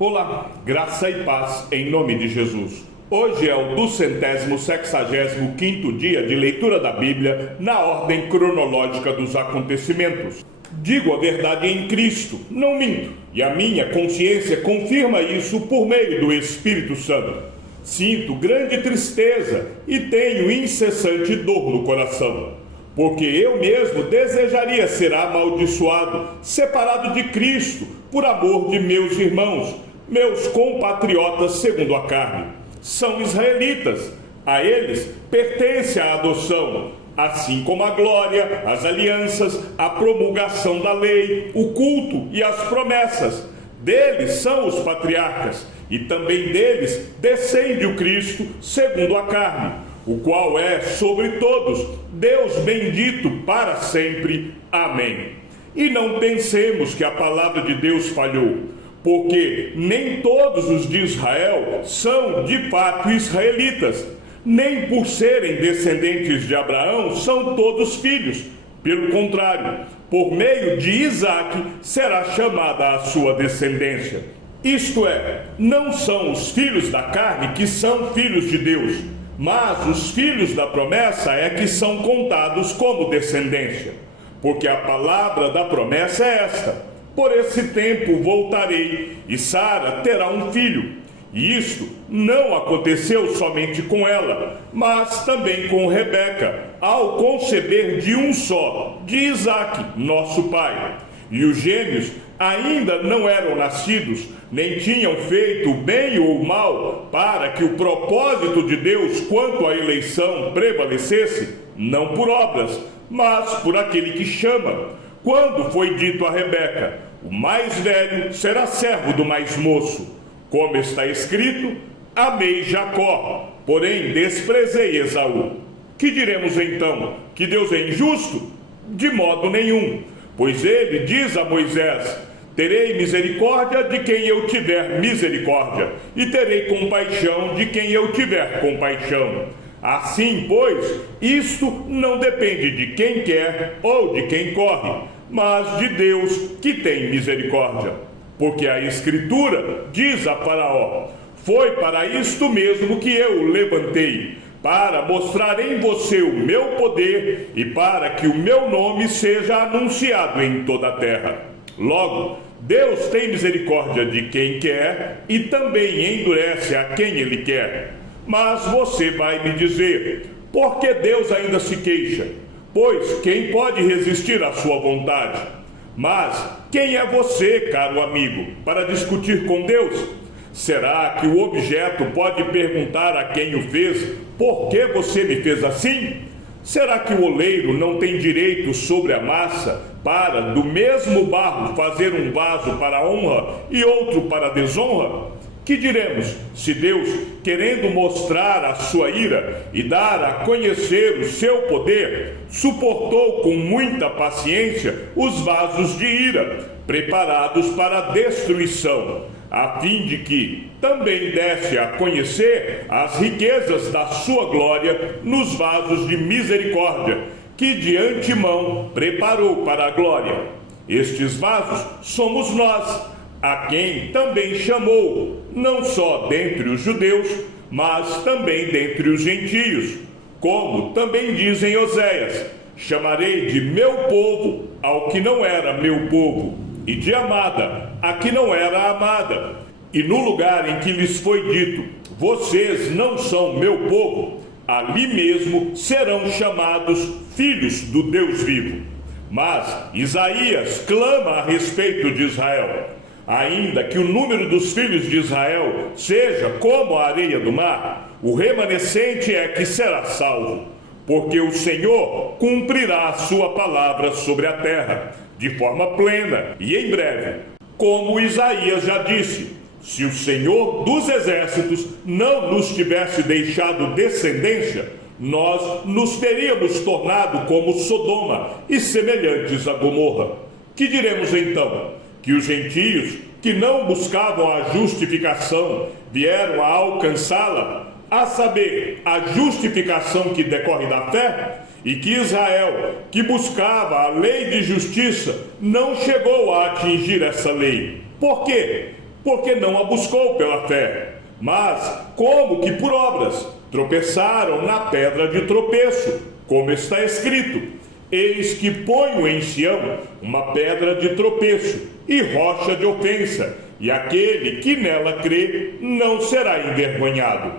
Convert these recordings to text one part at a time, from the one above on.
Olá, graça e paz em nome de Jesus. Hoje é o 265º dia de leitura da Bíblia na ordem cronológica dos acontecimentos. Digo a verdade em Cristo, não minto, e a minha consciência confirma isso por meio do Espírito Santo. Sinto grande tristeza e tenho incessante dor no coração, porque eu mesmo desejaria ser amaldiçoado, separado de Cristo, por amor de meus irmãos, meus compatriotas segundo a carne. São israelitas, a eles pertence a adoção, assim como a glória, as alianças, a promulgação da lei, o culto e as promessas. Deles são os patriarcas, e também deles descende o Cristo segundo a carne, o qual é sobre todos, Deus bendito para sempre. Amém. E não pensemos que a palavra de Deus falhou, porque nem todos os de Israel são de fato israelitas, nem por serem descendentes de Abraão são todos filhos. Pelo contrário, por meio de Isaque será chamada a sua descendência. Isto é, não são os filhos da carne que são filhos de Deus, mas os filhos da promessa é que são contados como descendência. Porque a palavra da promessa é esta: por esse tempo voltarei, e Sara terá um filho. E isto não aconteceu somente com ela, mas também com Rebeca, ao conceber de um só, de Isaque, nosso pai. E os gêmeos ainda não eram nascidos, nem tinham feito bem ou mal, para que o propósito de Deus quanto à eleição prevalecesse, não por obras, mas por aquele que chama. Quando foi dito a Rebeca: o mais velho será servo do mais moço, como está escrito: amei Jacó, porém desprezei Esaú. Que diremos então? Que Deus é injusto? De modo nenhum, pois ele diz a Moisés: terei misericórdia de quem eu tiver misericórdia, e terei compaixão de quem eu tiver compaixão. Assim, pois, isto não depende de quem quer ou de quem corre, mas de Deus que tem misericórdia. Porque a Escritura diz a Faraó: foi para isto mesmo que eu o levantei, para mostrar em você o meu poder e para que o meu nome seja anunciado em toda a terra. Logo, Deus tem misericórdia de quem quer e também endurece a quem ele quer. Mas você vai me dizer: por que Deus ainda se queixa? Pois quem pode resistir à sua vontade? Mas quem é você, caro amigo, para discutir com Deus? Será que o objeto pode perguntar a quem o fez: por que você me fez assim? Será que o oleiro não tem direito sobre a massa para do mesmo barro fazer um vaso para a honra e outro para a desonra? Que diremos se Deus, querendo mostrar a sua ira e dar a conhecer o seu poder, suportou com muita paciência os vasos de ira, preparados para a destruição, a fim de que também desse a conhecer as riquezas da sua glória nos vasos de misericórdia, que de antemão preparou para a glória. Estes vasos somos nós, a quem também chamou, não só dentre os judeus, mas também dentre os gentios. Como também dizem Oséias: chamarei de meu povo ao que não era meu povo, e de amada a que não era amada. E no lugar em que lhes foi dito: vocês não são meu povo, ali mesmo serão chamados filhos do Deus vivo. Mas Isaías clama a respeito de Israel: ainda que o número dos filhos de Israel seja como a areia do mar, o remanescente é que será salvo, porque o Senhor cumprirá a sua palavra sobre a terra, de forma plena e em breve. Como Isaías já disse: se o Senhor dos exércitos não nos tivesse deixado descendência, nós nos teríamos tornado como Sodoma e semelhantes a Gomorra. Que diremos então? Que os gentios, que não buscavam a justificação, vieram a alcançá-la, a saber, a justificação que decorre da fé, e que Israel, que buscava a lei de justiça, não chegou a atingir essa lei. Por quê? porque não a buscou pela fé, mas como que por obras. Tropeçaram na pedra de tropeço, como está escrito: eis que ponho em Sião uma pedra de tropeço e rocha de ofensa, e aquele que nela crê não será envergonhado.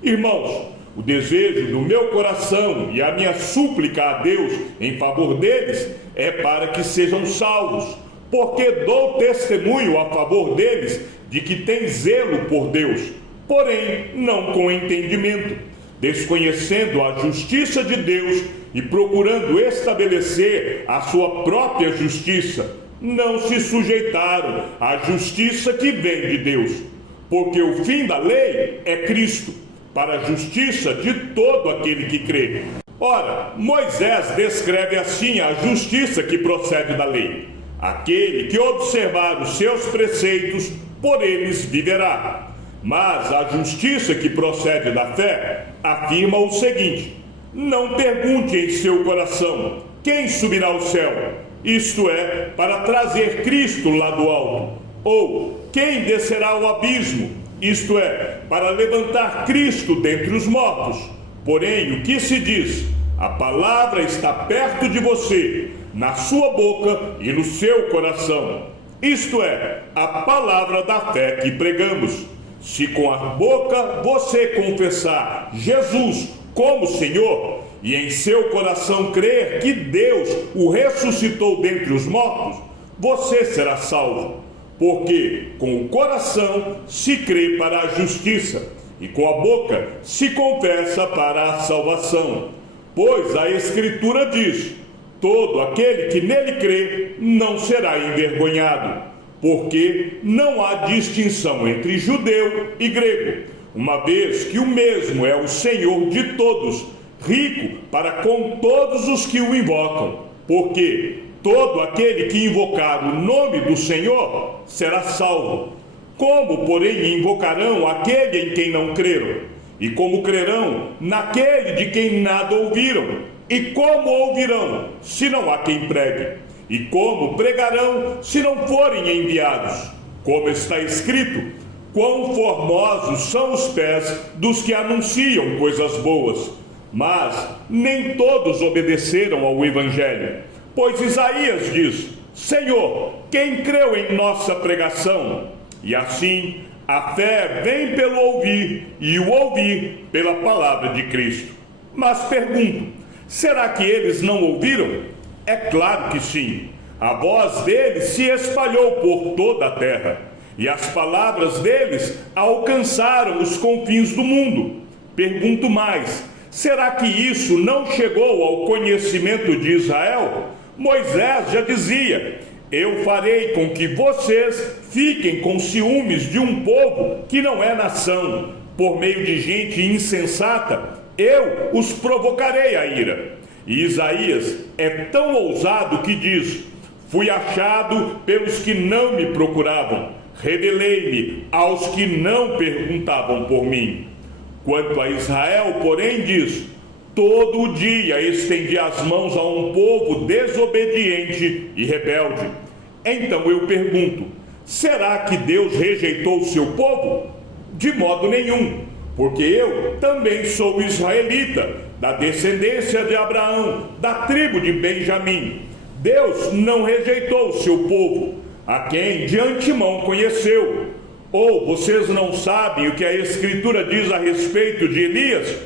Irmãos, o desejo do meu coração e a minha súplica a Deus em favor deles é para que sejam salvos, porque dou testemunho a favor deles de que têm zelo por Deus, porém não com entendimento, desconhecendo a justiça de Deus e procurando estabelecer a sua própria justiça, não se sujeitaram à justiça que vem de Deus, porque o fim da lei é Cristo, para a justiça de todo aquele que crê. Ora, Moisés descreve assim a justiça que procede da lei: aquele que observar os seus preceitos, por eles viverá. Mas a justiça que procede da fé afirma o seguinte: não pergunte em seu coração quem subirá ao céu, isto é, para trazer Cristo lá do alto, ou quem descerá ao abismo, isto é, para levantar Cristo dentre os mortos. Porém, o que se diz? A palavra está perto de você, na sua boca e no seu coração, isto é, a palavra da fé que pregamos. Se com a boca você confessar Jesus como Senhor, e em seu coração crer que Deus o ressuscitou dentre os mortos, você será salvo. Porque com o coração se crê para a justiça, e com a boca se confessa para a salvação. Pois a Escritura diz: todo aquele que nele crê não será envergonhado, porque não há distinção entre judeu e grego, uma vez que o mesmo é o Senhor de todos, rico para com todos os que o invocam, porque todo aquele que invocar o nome do Senhor será salvo. Como, porém, invocarão aquele em quem não creram? E como crerão naquele de quem nada ouviram? E como ouvirão, se não há quem pregue? E como pregarão, se não forem enviados? Como está escrito: quão formosos são os pés dos que anunciam coisas boas. Mas nem todos obedeceram ao Evangelho. Pois Isaías diz: Senhor, quem creu em nossa pregação? E assim, a fé vem pelo ouvir, e o ouvir pela palavra de Cristo. Mas pergunto, será que eles não ouviram? É claro que sim. A voz deles se espalhou por toda a terra, e as palavras deles alcançaram os confins do mundo. Pergunto mais, será que isso não chegou ao conhecimento de Israel? Moisés já dizia: eu farei com que vocês fiquem com ciúmes de um povo que não é nação. Por meio de gente insensata, eu os provocarei a ira. E Isaías é tão ousado que diz: fui achado pelos que não me procuravam, revelei-me aos que não perguntavam por mim. Quanto a Israel, porém, diz: todo dia estendi as mãos a um povo desobediente e rebelde. Então eu pergunto: será que Deus rejeitou o seu povo? De modo nenhum, porque eu também sou israelita, da descendência de Abraão, da tribo de Benjamim. Deus não rejeitou o seu povo, a quem de antemão conheceu. Ou vocês não sabem o que a Escritura diz a respeito de Elias?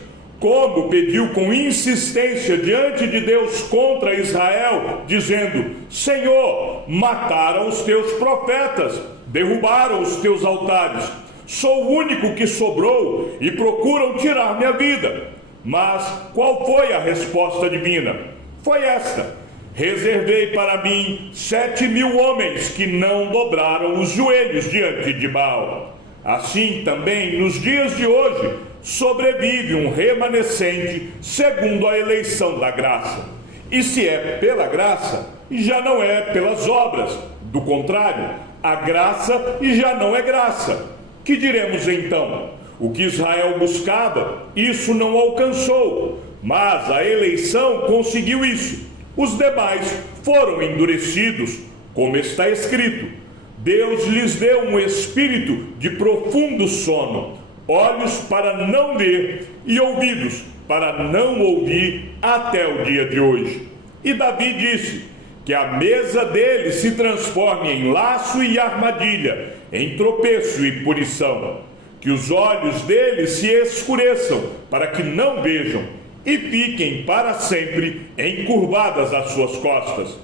Como pediu com insistência diante de Deus contra Israel, dizendo: Senhor, mataram os teus profetas, derrubaram os teus altares. Sou o único que sobrou e procuram tirar minha vida. Mas qual foi a resposta divina? Foi esta: reservei para mim 7.000 homens que não dobraram os joelhos diante de Baal. Assim também, nos dias de hoje, sobrevive um remanescente segundo a eleição da graça. E se é pela graça, já não é pelas obras. Do contrário, a graça já não é graça. Que diremos então? O que Israel buscava, isso não alcançou, mas a eleição conseguiu isso. Os demais foram endurecidos, como está escrito: Deus lhes deu um espírito de profundo sono, olhos para não ver e ouvidos para não ouvir até o dia de hoje. E Davi disse que a mesa deles se transforme em laço e armadilha, em tropeço e punição, que os olhos deles se escureçam para que não vejam e fiquem para sempre encurvadas as suas costas.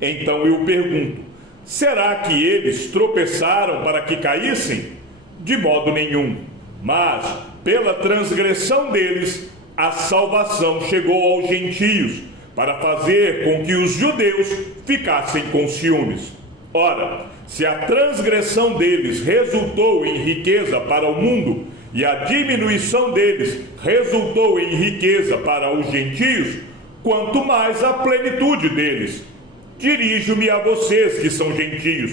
Então eu pergunto, será que eles tropeçaram para que caíssem? De modo nenhum, mas pela transgressão deles a salvação chegou aos gentios, para fazer com que os judeus ficassem com ciúmes. Ora, se a transgressão deles resultou em riqueza para o mundo, e a diminuição deles resultou em riqueza para os gentios, quanto mais a plenitude deles. Dirijo-me a vocês que são gentios,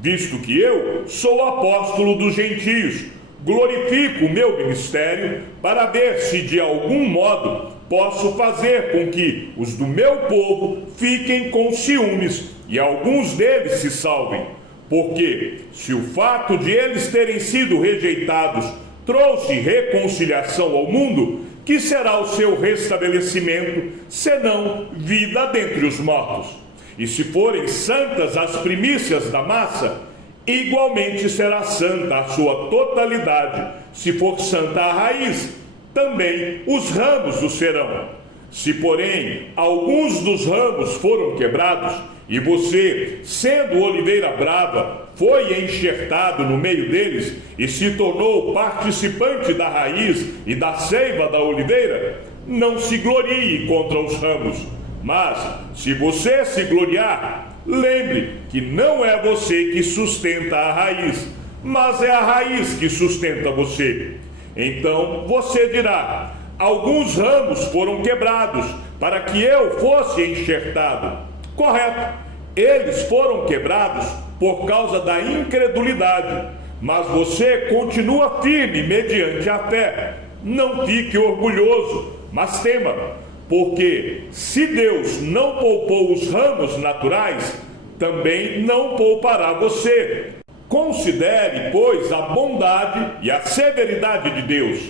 visto que eu sou apóstolo dos gentios, glorifico o meu ministério para ver se de algum modo posso fazer com que os do meu povo fiquem com ciúmes e alguns deles se salvem. Porque se o fato de eles terem sido rejeitados trouxe reconciliação ao mundo, que será o seu restabelecimento, senão vida dentre os mortos? E se forem santas as primícias da massa, igualmente será santa a sua totalidade. Se for santa a raiz, também os ramos o serão. Se, porém, alguns dos ramos foram quebrados, e você, sendo oliveira brava, foi enxertado no meio deles e se tornou participante da raiz e da seiva da oliveira, não se glorie contra os ramos. Mas, se você se gloriar, lembre que não é você que sustenta a raiz, mas é a raiz que sustenta você. Então você dirá: alguns ramos foram quebrados para que eu fosse enxertado. Correto, eles foram quebrados por causa da incredulidade, mas você continua firme mediante a fé. Não fique orgulhoso, mas tema, porque se Deus não poupou os ramos naturais, também não poupará você. Considere, pois, a bondade e a severidade de Deus.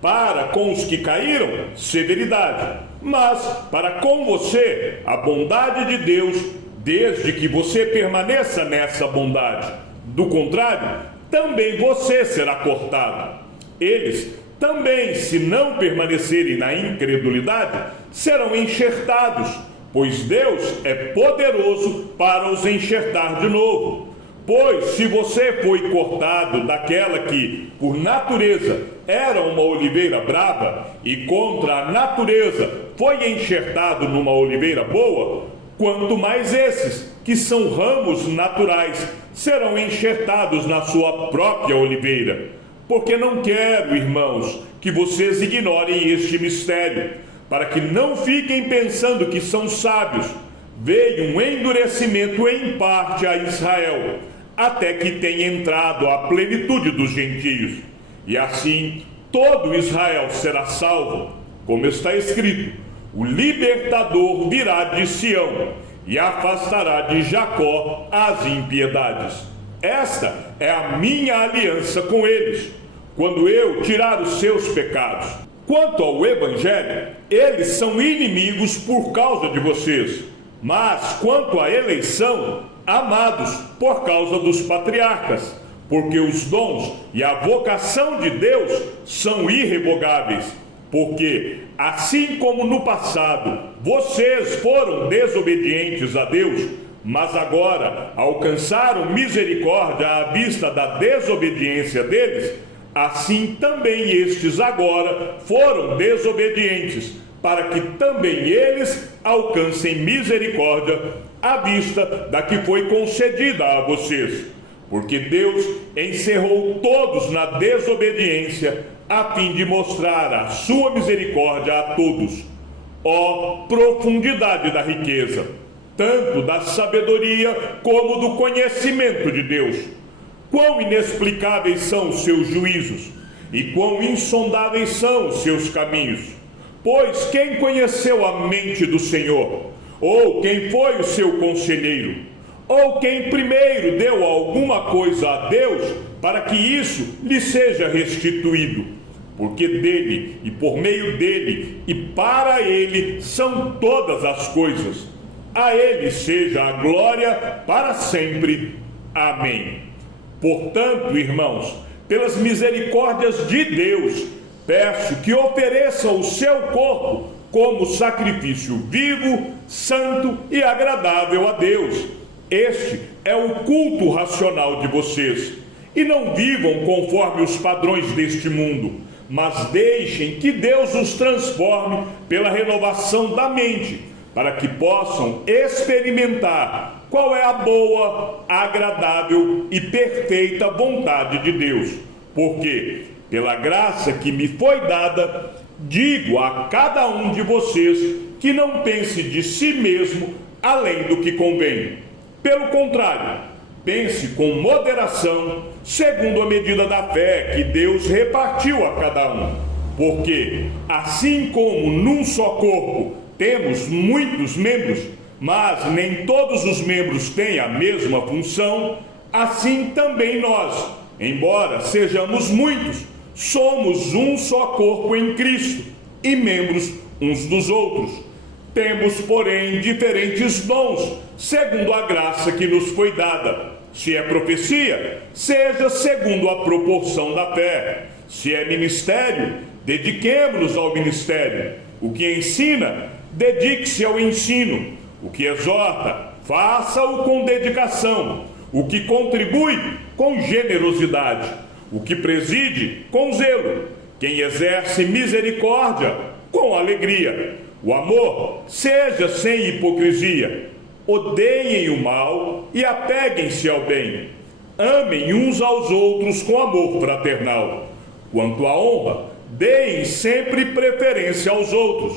Para com os que caíram, severidade, mas para com você, a bondade de Deus, desde que você permaneça nessa bondade. Do contrário, também você será cortado. Eles também, se não permanecerem na incredulidade, serão enxertados, pois Deus é poderoso para os enxertar de novo. Pois se você foi cortado daquela que, por natureza, era uma oliveira brava, e contra a natureza foi enxertado numa oliveira boa, quanto mais esses, que são ramos naturais, serão enxertados na sua própria oliveira. Porque não quero, irmãos, que vocês ignorem este mistério, para que não fiquem pensando que são sábios. Veio um endurecimento em parte a Israel, até que tenha entrado a plenitude dos gentios. E assim todo Israel será salvo, como está escrito: o libertador virá de Sião e afastará de Jacó as impiedades. Esta é a minha aliança com eles, quando eu tirar os seus pecados. Quanto ao evangelho, eles são inimigos por causa de vocês, mas quanto à eleição, amados por causa dos patriarcas, porque os dons e a vocação de Deus são irrevogáveis. Porque, assim como no passado, vocês foram desobedientes a Deus, mas agora alcançaram misericórdia à vista da desobediência deles, assim também estes agora foram desobedientes, para que também eles alcancem misericórdia à vista da que foi concedida a vocês. Porque Deus encerrou todos na desobediência, a fim de mostrar a sua misericórdia a todos. Ó profundidade da riqueza, tanto da sabedoria como do conhecimento de Deus! Quão inexplicáveis são os seus juízos, e quão insondáveis são os seus caminhos! Pois quem conheceu a mente do Senhor? Ou quem foi o seu conselheiro? ou quem primeiro deu alguma coisa a Deus para que isso lhe seja restituído, porque dele e por meio dele e para ele são todas as coisas. A ele seja a glória para sempre. Amém. Portanto, irmãos, pelas misericórdias de Deus, peço que ofereçam o seu corpo como sacrifício vivo, santo e agradável a Deus. Este é o culto racional de vocês. E não vivam conforme os padrões deste mundo, mas deixem que Deus os transforme pela renovação da mente, para que possam experimentar qual é a boa, agradável e perfeita vontade de Deus. Porque, pela graça que me foi dada, digo a cada um de vocês que não pense de si mesmo além do que convém. Pelo contrário, pense com moderação, segundo a medida da fé que Deus repartiu a cada um. Porque, assim como num só corpo temos muitos membros, mas nem todos os membros têm a mesma função, assim também nós, embora sejamos muitos, somos um só corpo em Cristo e membros uns dos outros. Temos, porém, diferentes dons, segundo a graça que nos foi dada. Se é profecia, seja segundo a proporção da fé. Se é ministério, dediquemo-nos ao ministério. O que ensina, dedique-se ao ensino. O que exorta, faça-o com dedicação. O que contribui, com generosidade. O que preside, com zelo. Quem exerce misericórdia, com alegria. O amor seja sem hipocrisia. Odeiem o mal e apeguem-se ao bem. Amem uns aos outros com amor fraternal. Quanto à honra, deem sempre preferência aos outros.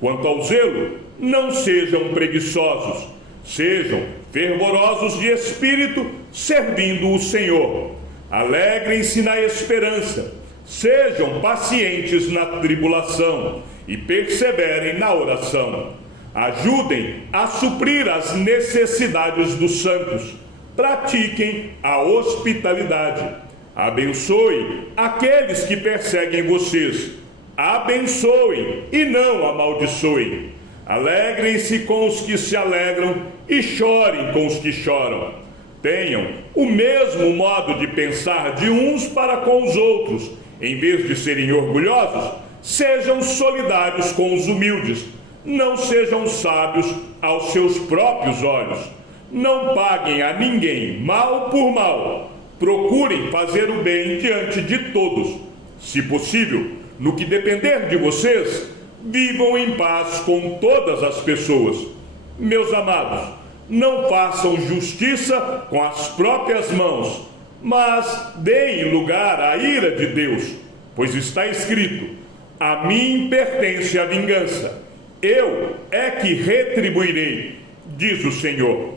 Quanto ao zelo, não sejam preguiçosos. Sejam fervorosos de espírito, servindo o Senhor. Alegrem-se na esperança. Sejam pacientes na tribulação e perseverem na oração. Ajudem a suprir as necessidades dos santos. Pratiquem a hospitalidade. Abençoe aqueles que perseguem vocês. Abençoem e não amaldiçoem. Alegrem-se com os que se alegram e chorem com os que choram. Tenham o mesmo modo de pensar de uns para com os outros. Em vez de serem orgulhosos, sejam solidários com os humildes. Não sejam sábios aos seus próprios olhos. Não paguem a ninguém mal por mal. Procurem fazer o bem diante de todos. Se possível, no que depender de vocês, vivam em paz com todas as pessoas. Meus amados, não façam justiça com as próprias mãos, mas deem lugar à ira de Deus, pois está escrito: a mim pertence a vingança, eu é que retribuirei, diz o Senhor.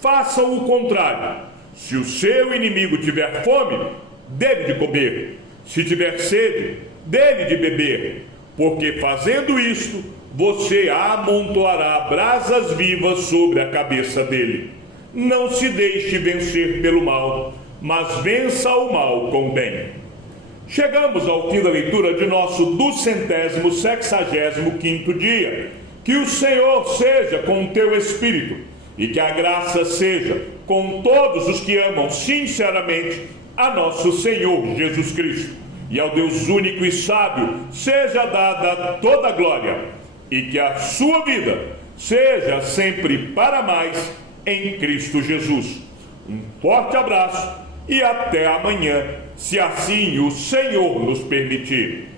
Façam o contrário. Se o seu inimigo tiver fome, dê-lhe de comer. Se tiver sede, dê-lhe de beber. Porque fazendo isto, você amontoará brasas vivas sobre a cabeça dele. Não se deixe vencer pelo mal, mas vença o mal com o bem. Chegamos ao fim da leitura de nosso 265º dia. Que o Senhor seja com o teu espírito e que a graça seja com todos os que amam sinceramente a nosso Senhor Jesus Cristo. E ao Deus único e sábio seja dada toda a glória, e que a sua vida seja sempre para mais em Cristo Jesus. Um forte abraço e até amanhã, se assim o Senhor nos permitir.